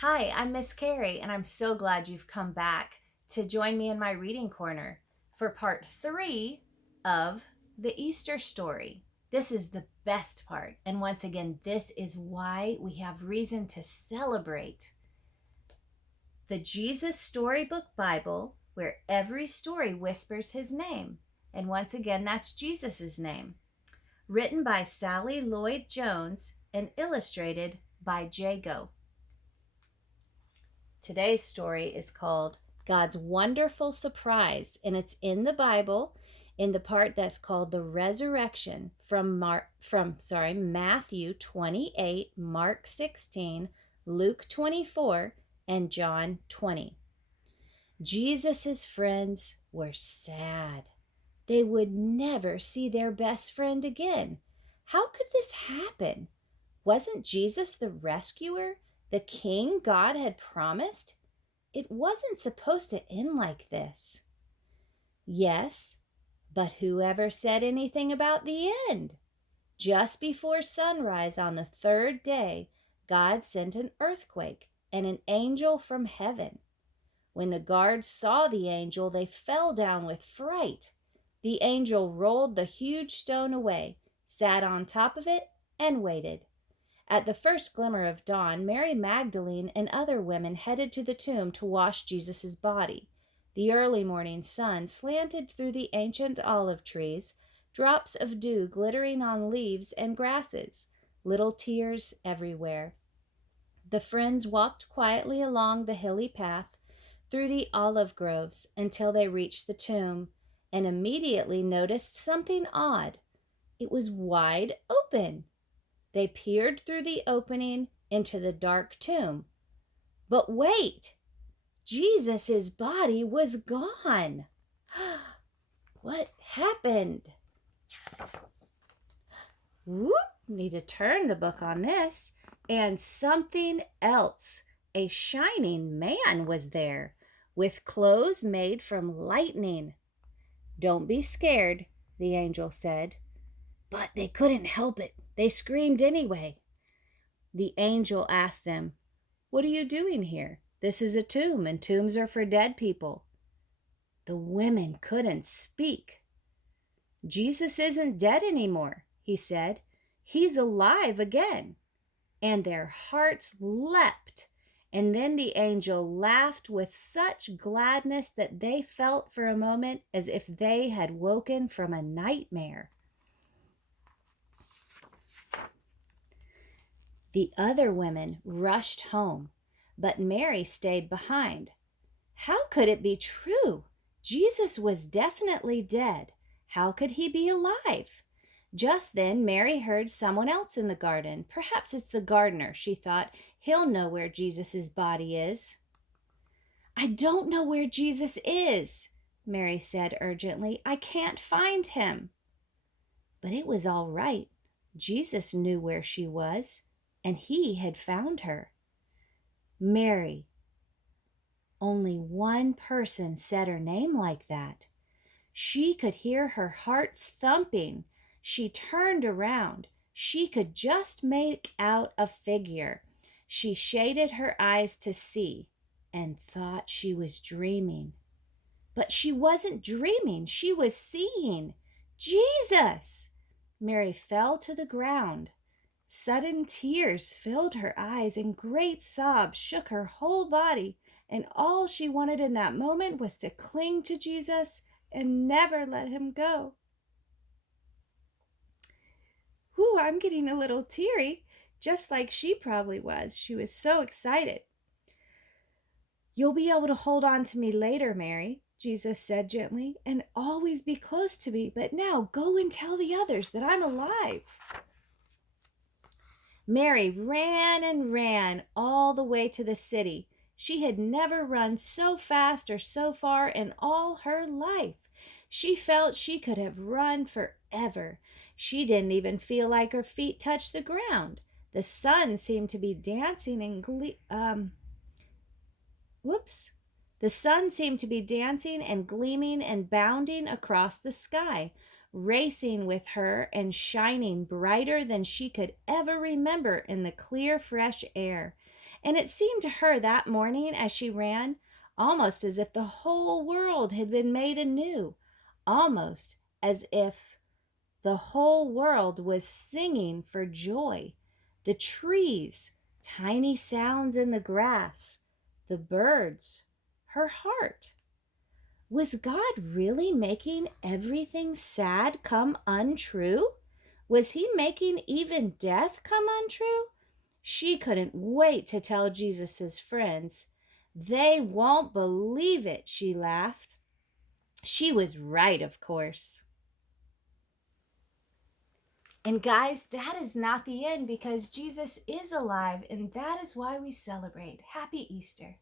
Hi, I'm Miss Carrie, and I'm so glad you've come back to join me in my reading corner for part 3 of the Easter story. This is the best part, and once again, this is why we have reason to celebrate the Jesus Storybook Bible, where every story whispers his name. And once again, that's Jesus's name. Written by Sally Lloyd-Jones and illustrated by Jago. Today's story is called God's Wonderful Surprise, and it's in the Bible in the part that's called the resurrection from Matthew 28, Mark 16, Luke 24, and John 20. Jesus's friends were sad. They would never see their best friend again. How could this happen? Wasn't Jesus the rescuer, the king God had promised? It wasn't supposed to end like this. Yes, but whoever said anything about the end? Just before sunrise on the third day, God sent an earthquake and an angel from heaven. When the guards saw the angel, they fell down with fright. The angel rolled the huge stone away, sat on top of it, and waited. At the first glimmer of dawn, Mary Magdalene and other women headed to the tomb to wash Jesus' body. The early morning sun slanted through the ancient olive trees, drops of dew glittering on leaves and grasses, little tears everywhere. The friends walked quietly along the hilly path through the olive groves until they reached the tomb and immediately noticed something odd. It was wide open. They peered through the opening into the dark tomb. But wait! Jesus' body was gone. What happened? Whoop, need to turn the book on this. And something else. A shining man was there with clothes made from lightning. Don't be scared, the angel said. But they couldn't help it. They screamed anyway. The angel asked them, "What are you doing here? This is a tomb, and tombs are for dead people." The women couldn't speak. "Jesus isn't dead anymore," he said. "He's alive again." And their hearts leapt. And then the angel laughed with such gladness that they felt for a moment as if they had woken from a nightmare. The other women rushed home, but Mary stayed behind. How could it be true? Jesus was definitely dead. How could he be alive? Just then, Mary heard someone else in the garden. Perhaps it's the gardener, she thought. He'll know where Jesus' body is. "I don't know where Jesus is," Mary said urgently. "I can't find him." But it was all right. Jesus knew where she was, and he had found her. Mary. Only one person said her name like that. She could hear her heart thumping. She turned around. She could just make out a figure. She shaded her eyes to see and thought she was dreaming. But she wasn't dreaming. She was seeing Jesus. Mary fell to the ground. Sudden tears filled her eyes and great sobs shook her whole body, and all she wanted in that moment was to cling to Jesus and never let him go. Whew, I'm getting a little teary, just like she probably was. She was so excited. "You'll be able to hold on to me later, Mary," Jesus said gently, "and always be close to me. But now go and tell the others that I'm alive." Mary ran and ran all the way to the city. She had never run so fast or so far in all her life. She felt she could have run forever. She didn't even feel like her feet touched the ground. The sun seemed to be dancing and The sun seemed to be dancing and gleaming and bounding across the sky, racing with her and shining brighter than she could ever remember in the clear, fresh air. And it seemed to her that morning as she ran almost as if the whole world had been made anew, almost as if the whole world was singing for joy. The trees, tiny sounds in the grass, the birds, her heart. Was God really making everything sad come untrue? Was he making even death come untrue? She couldn't wait to tell Jesus' friends. They won't believe it, she laughed. She was right, of course. And guys, that is not the end because Jesus is alive, and that is why we celebrate. Happy Easter.